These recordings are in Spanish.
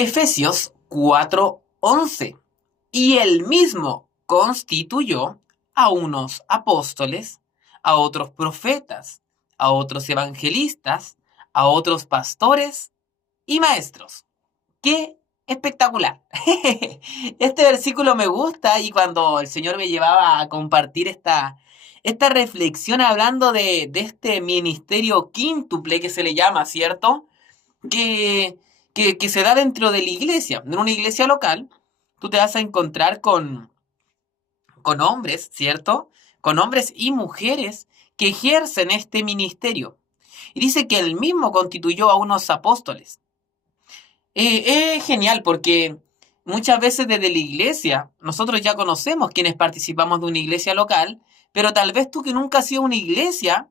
Efesios 4:11. Y él mismo constituyó a unos apóstoles, a otros profetas, a otros evangelistas, a otros pastores y maestros. ¡Qué espectacular! Este versículo me gusta y cuando el Señor me llevaba a compartir esta reflexión hablando de este ministerio quíntuple que se le llama, ¿cierto? Que, que se da dentro de la iglesia, en una iglesia local, tú te vas a encontrar con hombres, ¿cierto? Con hombres y mujeres que ejercen este ministerio. Y dice que él mismo constituyó a unos apóstoles. Es genial porque muchas veces desde la iglesia, nosotros ya conocemos quienes participamos de una iglesia local, pero tal vez tú que nunca has ido a una iglesia,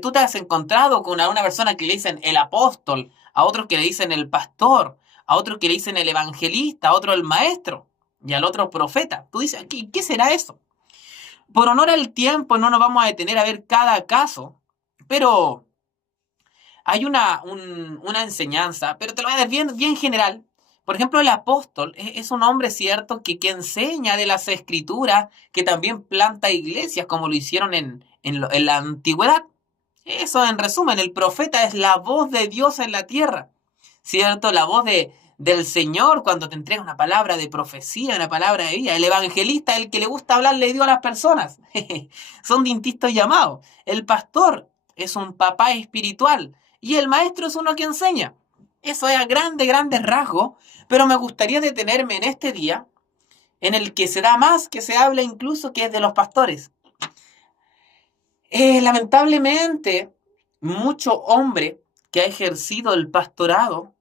tú te has encontrado con a una persona que le dicen el apóstol, a otros que le dicen el pastor, a otros que le dicen el evangelista, a otro el maestro y al otro profeta. Tú dices, ¿qué será eso? Por honor al tiempo no nos vamos a detener a ver cada caso, pero hay una enseñanza, pero te lo voy a dar bien, bien general. Por ejemplo, el apóstol es un hombre cierto que enseña de las escrituras, que también planta iglesias como lo hicieron en la antigüedad. Eso en resumen, el profeta es la voz de Dios en la tierra, ¿cierto? La voz del Señor cuando te entrega una palabra de profecía, una palabra de vida. El evangelista es el que le gusta hablarle de Dios a las personas. Son distintos llamados. El pastor es un papá espiritual y el maestro es uno que enseña. Eso es a grandes rasgos, pero me gustaría detenerme en este día en el que se da más, que se habla incluso que es de los pastores. Lamentablemente, mucho hombre que ha ejercido el pastorado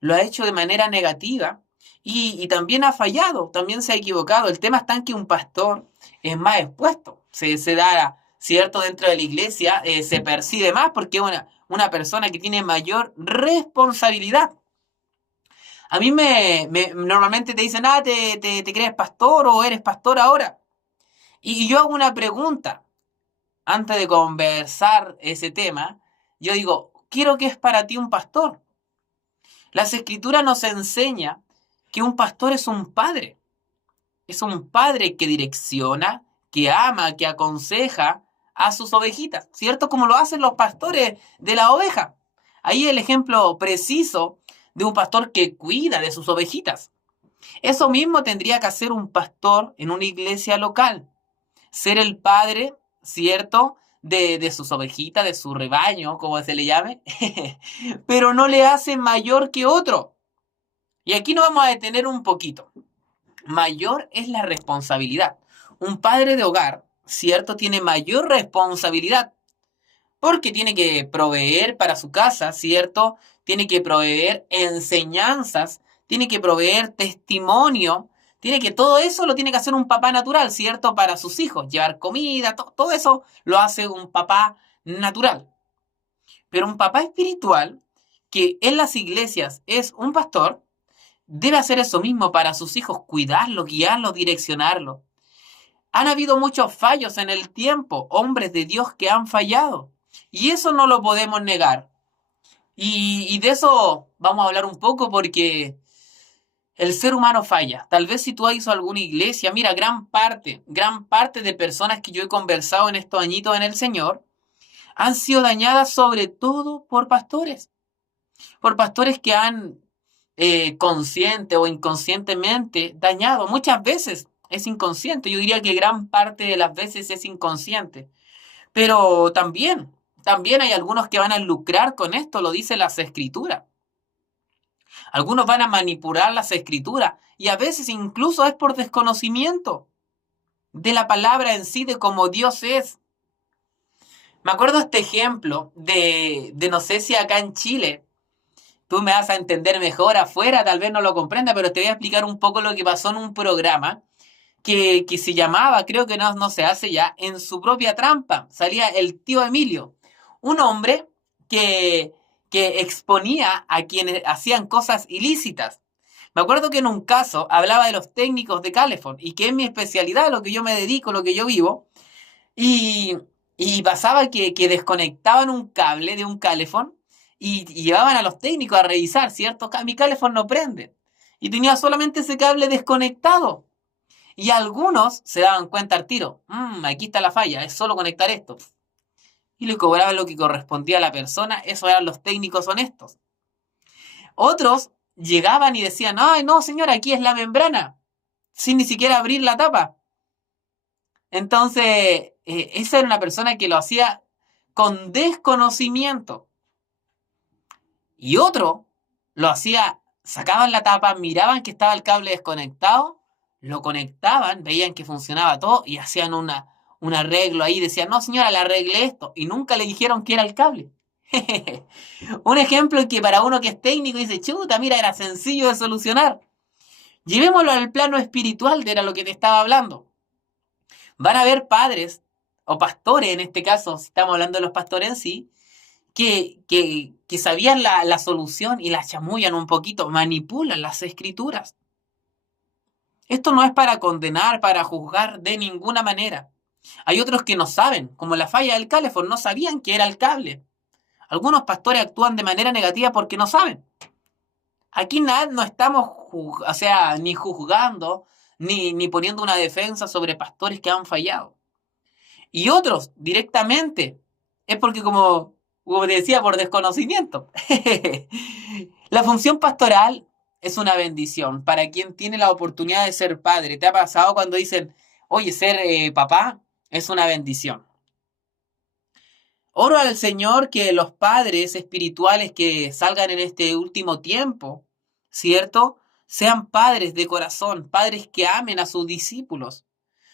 lo ha hecho de manera negativa y también ha fallado, también se ha equivocado. El tema está en que un pastor es más expuesto, se da, ¿cierto? Dentro de la iglesia se percibe más porque es una persona que tiene mayor responsabilidad. A mí normalmente te dicen, te crees pastor o eres pastor ahora. Y yo hago una pregunta antes de conversar ese tema, yo digo, quiero que es para ti un pastor. Las escrituras nos enseña que un pastor es un padre que direcciona, que ama, que aconseja a sus ovejitas, ¿cierto? Como lo hacen los pastores de la oveja. Ahí el ejemplo preciso de un pastor que cuida de sus ovejitas. Eso mismo tendría que hacer un pastor en una iglesia local, ser el padre, ¿cierto? De sus ovejitas, de su rebaño, como se le llame, pero no le hace mayor que otro. Y aquí nos vamos a detener un poquito. Mayor es la responsabilidad. Un padre de hogar, ¿cierto? Tiene mayor responsabilidad porque tiene que proveer para su casa, ¿cierto? Tiene que proveer enseñanzas, tiene que proveer testimonio, tiene que todo eso lo tiene que hacer un papá natural, ¿cierto? Para sus hijos, llevar comida, todo eso lo hace un papá natural. Pero un papá espiritual, que en las iglesias es un pastor, debe hacer eso mismo para sus hijos, cuidarlo, guiarlo, direccionarlo. Han habido muchos fallos en el tiempo, hombres de Dios que han fallado. Y eso no lo podemos negar. Y de eso vamos a hablar un poco porque el ser humano falla. Tal vez si tú has ido a alguna iglesia, mira, gran parte de personas que yo he conversado en estos añitos en el Señor han sido dañadas sobre todo por pastores que han consciente o inconscientemente dañado. Muchas veces es inconsciente, yo diría que gran parte de las veces es inconsciente, pero también hay algunos que van a lucrar con esto, lo dice las escrituras. Algunos van a manipular las escrituras y a veces incluso es por desconocimiento de la palabra en sí, de cómo Dios es. Me acuerdo este ejemplo de no sé si acá en Chile, tú me vas a entender mejor afuera, tal vez no lo comprenda, pero te voy a explicar un poco lo que pasó en un programa que se llamaba, creo que no se hace ya, En su propia trampa. Salía el tío Emilio, un hombre que, que exponía a quienes hacían cosas ilícitas. Me acuerdo que en un caso hablaba de los técnicos de Calefón y que es mi especialidad, lo que yo me dedico, lo que yo vivo, y, y pasaba que desconectaban un cable de un Calefón y llevaban a los técnicos a revisar, ¿cierto? Mi Calefón no prende. y tenía solamente ese cable desconectado. Y algunos se daban cuenta al tiro, aquí está la falla, es solo conectar esto. Y le cobraban lo que correspondía a la persona, esos eran los técnicos honestos. Otros llegaban y decían, ay no señora, aquí es la membrana, sin ni siquiera abrir la tapa. Entonces, esa era una persona que lo hacía con desconocimiento. Y otro lo hacía, sacaban la tapa, miraban que estaba el cable desconectado, lo conectaban, veían que funcionaba todo y hacían un arreglo ahí. Decían, no señora, le arreglé esto. Y nunca le dijeron que era el cable. Un ejemplo que para uno que es técnico dice, chuta, mira, era sencillo de solucionar. Llevémoslo al plano espiritual, de era lo que te estaba hablando. Van a haber padres, o pastores en este caso, si estamos hablando de los pastores en sí, que sabían la solución y la chamullan un poquito, manipulan las escrituras. Esto no es para condenar, para juzgar de ninguna manera. Hay otros que no saben, como la falla del calefón, no sabían que era el cable. Algunos pastores actúan de manera negativa porque no saben. Aquí no estamos ni juzgando, ni poniendo una defensa sobre pastores que han fallado. Y otros, directamente, es porque como te decía, por desconocimiento. La función pastoral es una bendición para quien tiene la oportunidad de ser padre. ¿Te ha pasado cuando dicen, oye, ser papá es una bendición? Oro al Señor que los padres espirituales que salgan en este último tiempo, ¿cierto? Sean padres de corazón, padres que amen a sus discípulos.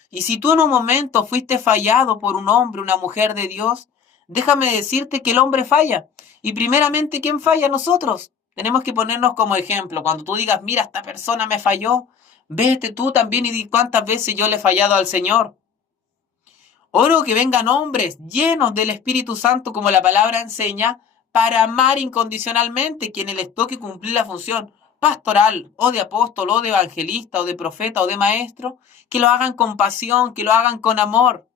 Y si tú en un momento fuiste fallado por un hombre, una mujer de Dios, déjame decirte que el hombre falla. Y primeramente, ¿quién falla? Nosotros. Tenemos que ponernos como ejemplo. Cuando tú digas, mira, esta persona me falló, vete tú también y di cuántas veces yo le he fallado al Señor. Oro que vengan hombres llenos del Espíritu Santo, como la palabra enseña, para amar incondicionalmente quienes les toque cumplir la función pastoral, o de apóstol, o de evangelista, o de profeta, o de maestro, que lo hagan con pasión, que lo hagan con amor.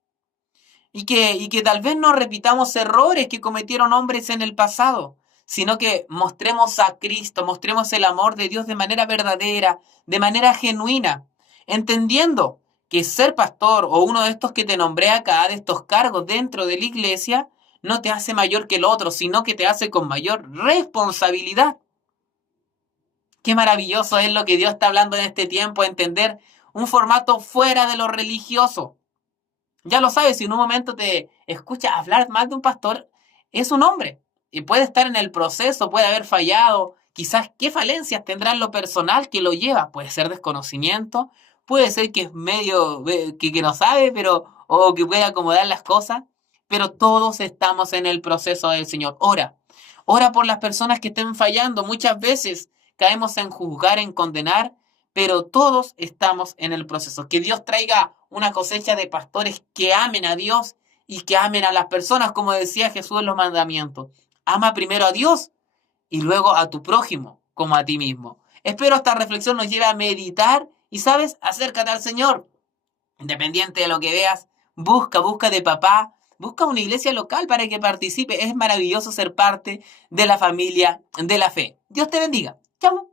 Y que tal vez no repitamos errores que cometieron hombres en el pasado, sino que mostremos a Cristo, mostremos el amor de Dios de manera verdadera, de manera genuina, entendiendo que ser pastor o uno de estos que te nombré acá, de estos cargos dentro de la iglesia, no te hace mayor que el otro, sino que te hace con mayor responsabilidad. Qué maravilloso es lo que Dios está hablando en este tiempo, entender un formato fuera de lo religioso. Ya lo sabes, si en un momento te escuchas hablar mal de un pastor, es un hombre y puede estar en el proceso, puede haber fallado, quizás qué falencias tendrá en lo personal que lo lleva, puede ser desconocimiento, puede ser que es medio que no sabe, pero o que puede acomodar las cosas, pero todos estamos en el proceso del Señor. Ora por las personas que estén fallando. Muchas veces caemos en juzgar, en condenar, pero todos estamos en el proceso. Que Dios traiga una cosecha de pastores que amen a Dios y que amen a las personas, como decía Jesús en los mandamientos. Ama primero a Dios y luego a tu prójimo como a ti mismo. Espero esta reflexión nos lleve a meditar y, ¿sabes? Acércate al Señor. Independiente de lo que veas, busca de papá, busca una iglesia local para que participe. Es maravilloso ser parte de la familia de la fe. Dios te bendiga. Chau.